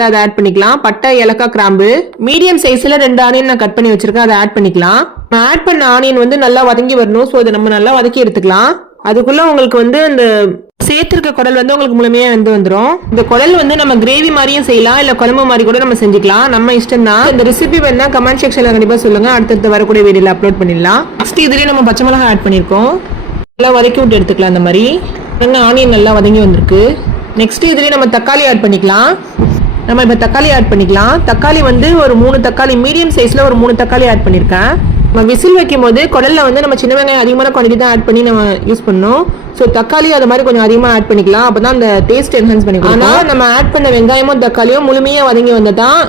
அதை ஆட் பண்ணிக்கலாம். பட்டை, ஏலக்காய், கிராம்பு. மீடியம் சைஸ்ல 2 ஆனியன் நான் கட் பண்ணி வச்சிருக்கேன், அதை ஆட் பண்ணிக்கலாம். நான் ஆட் பண்ண ஆனியன் வந்து நல்லா வதங்கி வரணும். ஸோ அதை நம்ம நல்லா வதக்கி எடுத்துக்கலாம். அதுக்குள்ள உங்களுக்கு வந்து இந்த சேர்த்திருக்க குடல் வந்து உங்களுக்கு முழுமையா வந்துடும். இந்த குடல் வந்து நம்ம கிரேவி மாதிரியும் செய்யலாம், இல்ல குழம்பு மாதிரி கூட நம்ம செஞ்சுக்கலாம். நம்ம இஷ்டம் தான். இந்த ரெசிபி வேணா கமெண்ட் செக்ஷன்ல கண்டிப்பா சொல்லுங்க. அடுத்தடுத்து வரக்கூடிய வீடியோல அப்லோட் பண்ணிடலாம். நெக்ஸ்ட் இதுலயே நம்ம பச்சை மிளகாய் ஆட் பண்ணிருக்கோம். நல்லா வதக்கி விட்டு எடுத்துக்கலாம். இந்த மாதிரி ஆனியன் நல்லா வதங்கி வந்திருக்கு. நெக்ஸ்ட் இதுலயே நம்ம தக்காளி ஆட் பண்ணிக்கலாம். நம்ம இப்போ தக்காளி ஆட் பண்ணிக்கலாம். தக்காளி வந்து ஒரு 3 தக்காளி, மீடியம் சைஸ்ல ஒரு 3 தக்காளி ஆட் பண்ணியிருக்கேன். நம்ம விசில் வைக்கும் போது குடல்ல வந்து நம்ம சின்ன வெங்காயம் அதிகமான குவான்டிட்டி தான் ஆட் பண்ணி நம்ம யூஸ் பண்ணோம். ஸோ தக்காளி அது மாதிரி கொஞ்சம் அதிகமாக ஆட் பண்ணிக்கலாம். அப்பதான் அந்த டேஸ்ட் என்ஹான்ஸ் பண்ணிக்கலாம். ஆனால் நம்ம ஆட் பண்ண வெங்காயமும் தக்காளியும் முழுமையாக வதங்கி வந்ததான்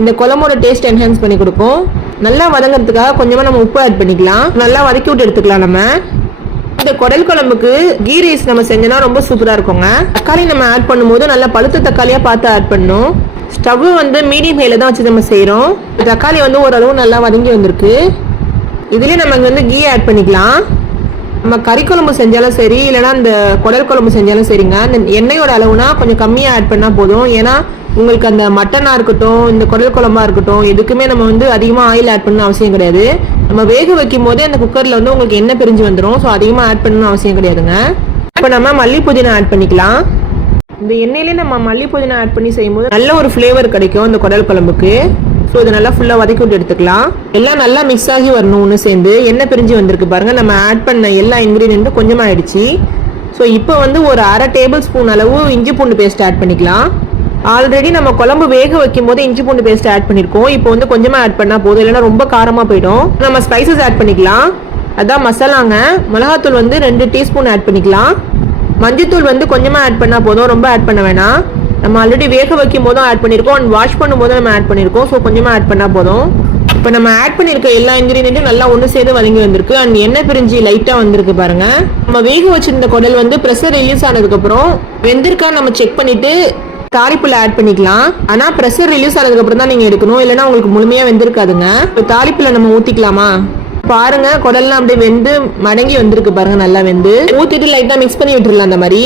இந்த குழம்போட டேஸ்ட் என்ஹான்ஸ் பண்ணி கொடுக்கும். நல்லா வதங்கிறதுக்காக கொஞ்சமாக நம்ம உப்பு ஆட் பண்ணிக்கலாம். நல்லா வதக்கி விட்டு எடுத்துக்கலாம். நம்ம இந்த குடல் குழம்புக்கு கீ ரைஸ் நம்ம செஞ்சோம்னா ரொம்ப சூப்பரா இருக்குங்க. தக்காளி நம்ம ஆட் பண்ணும்போது நல்லா பழுத்த தக்காளியா பார்த்து ஆட் பண்ணணும். ஸ்டவ் வந்து மீடியம் ஹைல தான் வச்சு நம்ம செய்யறோம். தக்காளி வந்து ஓரளவு நல்லா வதங்கி வந்திருக்கு. இதுலயே நம்ம வந்து கீ ஆட் பண்ணிக்கலாம். நம்ம கறி குழம்பு செஞ்சாலும் சரி, இல்லைன்னா இந்த குடல் குழம்பு செஞ்சாலும் சரிங்க, இந்த எண்ணெயோட அளவுனா கொஞ்சம் கம்மியா ஆட் பண்ணா போதும். ஏன்னா உங்களுக்கு அந்த மட்டனா இருக்கட்டும், இந்த குடல் குழம்பா இருக்கட்டும், எதுக்குமே நம்ம வந்து அதிகமா ஆயில் ஆட் பண்ணணும் அவசியம் கிடையாது. நம்ம வேக வைக்கும் போதே அந்த குக்கர்ல வந்து உங்களுக்கு எண்ணெய் பிரிஞ்சு வந்துடும். ஸோ அதிகமா ஆட் பண்ணணும் அவசியம் கிடையாதுங்க. இப்போ நம்ம மல்லி புதினா ஆட் பண்ணிக்கலாம். இந்த எண்ணெயிலே நம்ம மல்லி புதினா ஆட் பண்ணி செய்யும்போது நல்ல ஒரு ஃப்ளேவர் கிடைக்கும் இந்த குடல் குழம்புக்கு. ஸோ இதை நல்லா ஃபுல்லாக வதக்கி விட்டு எடுத்துக்கலாம். எல்லாம் நல்லா மிக்ஸ் ஆகி வரணும். ஒன்று சேர்ந்து எண்ணெய் பிரிஞ்சு வந்திருக்கு பாருங்க. நம்ம ஆட் பண்ண எல்லா இன்கிரீடியன்ட்டும் கொஞ்சமாக ஆயிடுச்சு. ஸோ இப்போ வந்து ஒரு 1/2 டேபிள் ஸ்பூன் அளவு இஞ்சி பூண்டு பேஸ்ட் ஆட் பண்ணிக்கலாம். ஆல்ரெடி நம்ம குழம்பு வேக வைக்கும் போது இஞ்சி பூண்டு பேஸ்ட் ஆட் பண்ணிருக்கோம். இப்போ வந்து கொஞ்சமா ஆட் பண்ணா போதும், இல்லைன்னா ரொம்ப காரமா போயிடும். நம்ம ஸ்பைசஸ் ஆட் பண்ணிக்கலாம். அதான் மசாலாங்க. மிளகாத்தூள் வந்து 2 டீஸ்பூன் ஆட் பண்ணிக்கலாம். மஞ்சத்தூள் வந்து கொஞ்சமா ஆட் பண்ணா போதும், ரொம்ப ஆட் பண்ண வேணாம். நம்ம ஆல்ரெடி வேக வைக்கும் போதும் ஆட் பண்ணிருக்கோம், அண்ட் வாஷ் பண்ணும் போதும் நம்ம ஆட் பண்ணிருக்கோம். ஸோ கொஞ்சமா ஆட் பண்ணா போதும். இப்போ நம்ம ஆட் பண்ணிருக்க எல்லா இன்கிரீடியன்ட்டும் நல்லா ஒன்று சேர்ந்து வதங்கி வந்திருக்கு. அண்ட் எண்ணெய் பிரிஞ்சு லைட்டா வந்திருக்கு பாருங்க. நம்ம வேக வச்சிருந்த குடல் வந்து ப்ரெஷர் ரிலீஸ் ஆனதுக்கு அப்புறம் வெந்திருக்கா நம்ம செக் பண்ணிட்டு தாளிப்புல ஆட் பண்ணிக்கலாம். ஆனா பிரஷர் ரிலீஸ் ஆனதுக்கு அப்புறம் தான் நீங்க எடுக்கணும், இல்லைன்னா உங்களுக்கு முழுமையா வெந்திருக்காதுங்க. இப்போ தாளிப்புல நம்ம ஊத்திக்கலாமா பாருங்க. குடல்லாம் அப்படியே வெந்து மடங்கி வந்திருக்கு பாருங்க. நல்லா வெந்து ஊத்திட்டு லைட்டா மிக்ஸ் பண்ணி விட்டுருலாம் அந்த மாதிரி.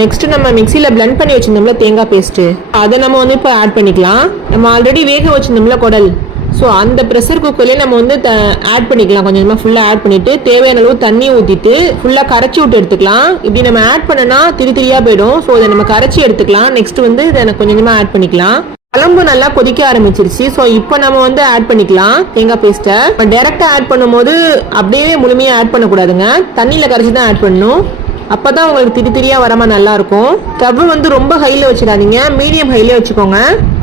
நெக்ஸ்ட் நம்ம மிக்சியில பிளண்ட் பண்ணி வச்சிருந்தோம்ல தேங்காய் பேஸ்ட், அதை நம்ம வந்து இப்போ ஆட் பண்ணிக்கலாம். நம்ம ஆல்ரெடி வேக வச்சிருந்தோம்ல குடல், ஸோ அந்த ப்ரெஷர் குக்கர்லேயே நம்ம வந்து ஆட் பண்ணிக்கலாம். கொஞ்சமாக ஃபுல்லாக ஆட் பண்ணிட்டு தேவையான அளவு தண்ணி ஊற்றிட்டு ஃபுல்லாக கரைச்சி விட்டு எடுத்துக்கலாம். இப்படி நம்ம ஆட் பண்ணனா திரியாக போயிடும். ஸோ இதை நம்ம கரைச்சி எடுத்துக்கலாம். நெக்ஸ்ட் வந்து இதை கொஞ்சமாக ஆட் பண்ணிக்கலாம். குழம்பு நல்லா கொதிக்க ஆரம்பிச்சிருச்சு. ஸோ இப்போ நம்ம வந்து ஆட் பண்ணிக்கலாம் தேங்காய் பேஸ்ட்டை. டேரெக்டாக ஆட் பண்ணும்போது அப்படியே முழுமையாக ஆட் பண்ணக்கூடாதுங்க, தண்ணியில் கரைச்சி தான் ஆட் பண்ணணும். அப்பதான் உங்களுக்கு திரியாக வராமல் நல்லா இருக்கும். ஸ்டவ் வந்து ரொம்ப ஹையில் வச்சிடாதீங்க, மீடியம் ஹையிலே வச்சுக்கோங்க.